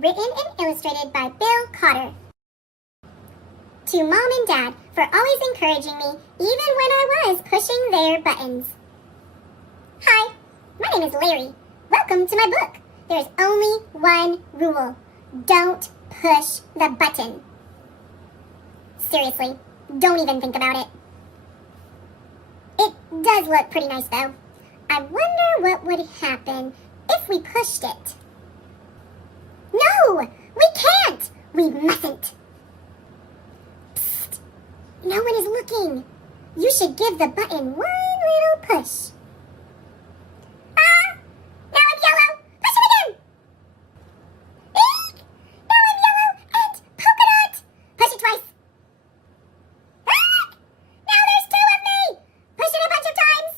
written and illustrated by Bill Cotter. To Mom and Dad for always encouraging me even when I was pushing their buttons. Hi, my name is Larry. Welcome to my book. There's only one rule. Don't push the button. Seriously, don't even think about it. It does look pretty nice though. I wonder what would happen if we pushed it. No! We can't! We mustn't! Psst! No one is looking. You should give the button one little push. Ah! Now I'm yellow! Push it again! Eek! Now I'm yellow and polka dot! Push it twice. Ah! Now there's two of me! Push it a bunch of times!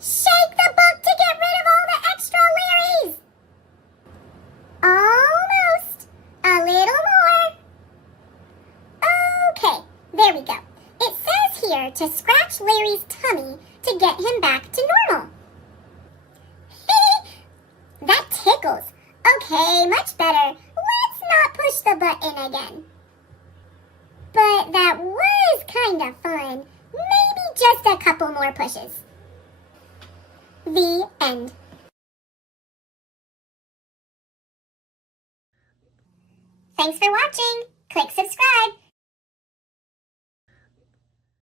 Shake the book to get rid of all the extra Larrys! Almost. A little more. Okay, there we go. It says here to scratch Larry's tummy to get him back to normal. That tickles. Okay, much better. Let's not push the button again. But that was kind of fun. Maybe just a couple more pushes. The end. Thanks for watching. Click subscribe